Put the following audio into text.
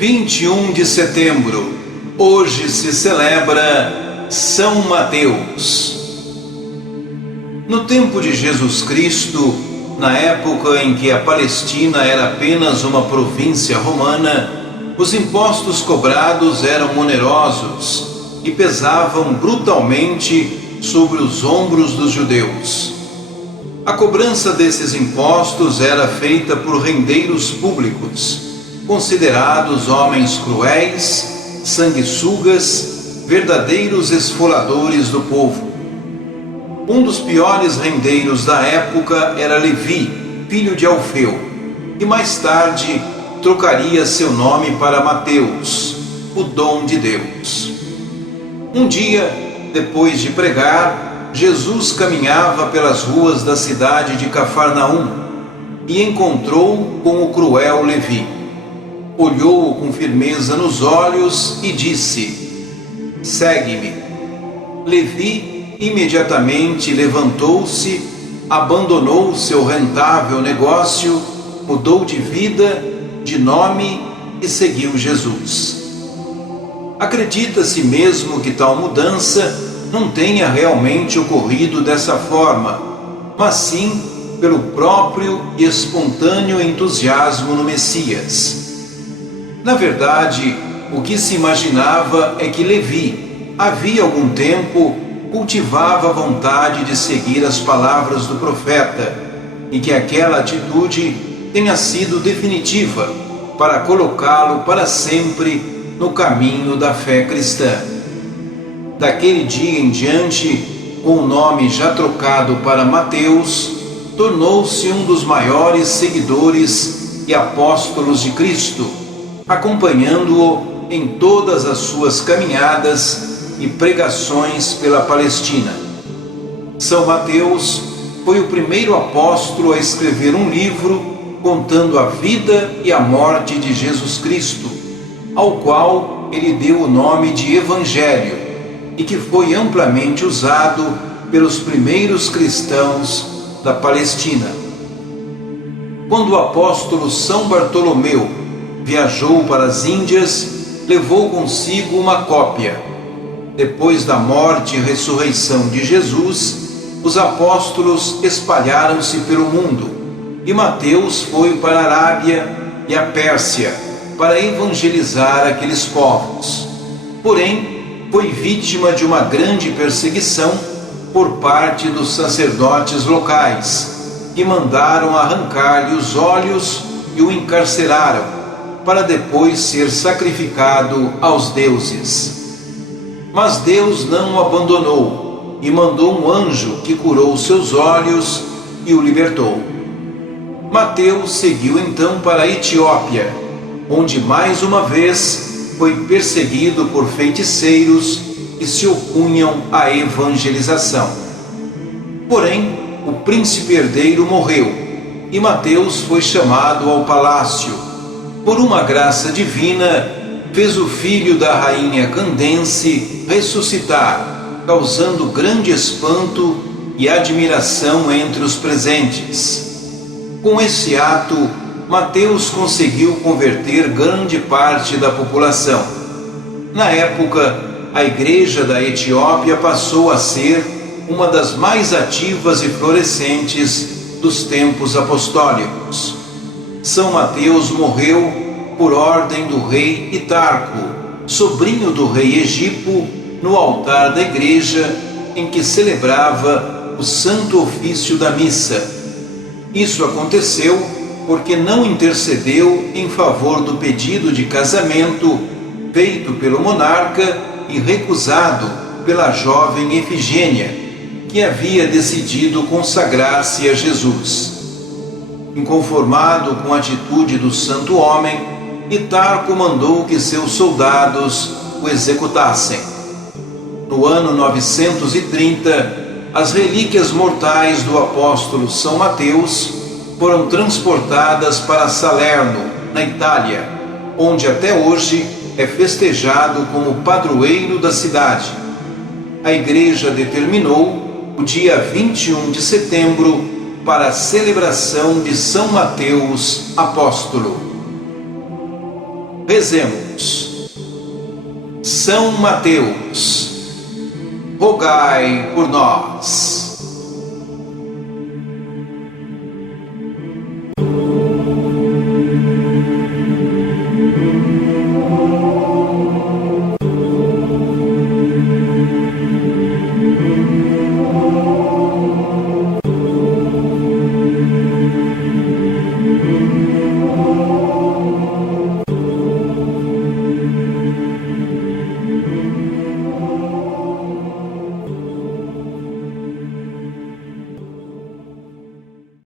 21 de setembro, hoje se celebra São Mateus. No tempo de Jesus Cristo, na época em que a Palestina era apenas uma província romana, os impostos cobrados eram onerosos e pesavam brutalmente sobre os ombros dos judeus. A cobrança desses impostos era feita por rendeiros públicos, considerados homens cruéis, sanguessugas, verdadeiros esfoladores do povo. Um dos piores rendeiros da época era Levi, filho de Alfeu, e mais tarde trocaria seu nome para Mateus, o dom de Deus. Um dia, depois de pregar, Jesus caminhava pelas ruas da cidade de Cafarnaum e encontrou com o cruel Levi. Olhou-o com firmeza nos olhos e disse: "Segue-me." Levi imediatamente levantou-se, abandonou seu rentável negócio, mudou de vida, de nome e seguiu Jesus. Acredita-se mesmo que tal mudança não tenha realmente ocorrido dessa forma, mas sim pelo próprio e espontâneo entusiasmo no Messias. Na verdade, o que se imaginava é que Levi, havia algum tempo, cultivava a vontade de seguir as palavras do profeta, e que aquela atitude tenha sido definitiva para colocá-lo para sempre no caminho da fé cristã. Daquele dia em diante, com o nome já trocado para Mateus, tornou-se um dos maiores seguidores e apóstolos de Cristo, acompanhando-o em todas as suas caminhadas e pregações pela Palestina. São Mateus foi o primeiro apóstolo a escrever um livro contando a vida e a morte de Jesus Cristo, ao qual ele deu o nome de Evangelho, e que foi amplamente usado pelos primeiros cristãos da Palestina. Quando o apóstolo São Bartolomeu viajou para as Índias, levou consigo uma cópia. Depois da morte e ressurreição de Jesus, os apóstolos espalharam-se pelo mundo, e Mateus foi para a Arábia e a Pérsia para evangelizar aqueles povos. Porém, foi vítima de uma grande perseguição por parte dos sacerdotes locais, que mandaram arrancar-lhe os olhos e o encarceraram, para depois ser sacrificado aos deuses. Mas Deus não o abandonou e mandou um anjo que curou seus olhos e o libertou. Mateus seguiu então para a Etiópia, onde mais uma vez foi perseguido por feiticeiros que se opunham à evangelização. Porém, o príncipe herdeiro morreu e Mateus foi chamado ao palácio. Por uma graça divina, fez o filho da rainha Candace ressuscitar, causando grande espanto e admiração entre os presentes. Com esse ato, Mateus conseguiu converter grande parte da população. Na época, a igreja da Etiópia passou a ser uma das mais ativas e florescentes dos tempos apostólicos. São Mateus morreu por ordem do rei Hitarco, sobrinho do rei Egipo, no altar da igreja em que celebrava o santo ofício da missa. Isso aconteceu porque não intercedeu em favor do pedido de casamento feito pelo monarca e recusado pela jovem Efigênia, que havia decidido consagrar-se a Jesus. Inconformado com a atitude do santo homem, Hitarco mandou que seus soldados o executassem. No ano 930, as relíquias mortais do apóstolo São Mateus foram transportadas para Salerno, na Itália, onde até hoje é festejado como padroeiro da cidade. A igreja determinou o dia 21 de setembro para a celebração de São Mateus Apóstolo. Rezemos. São Mateus, rogai por nós.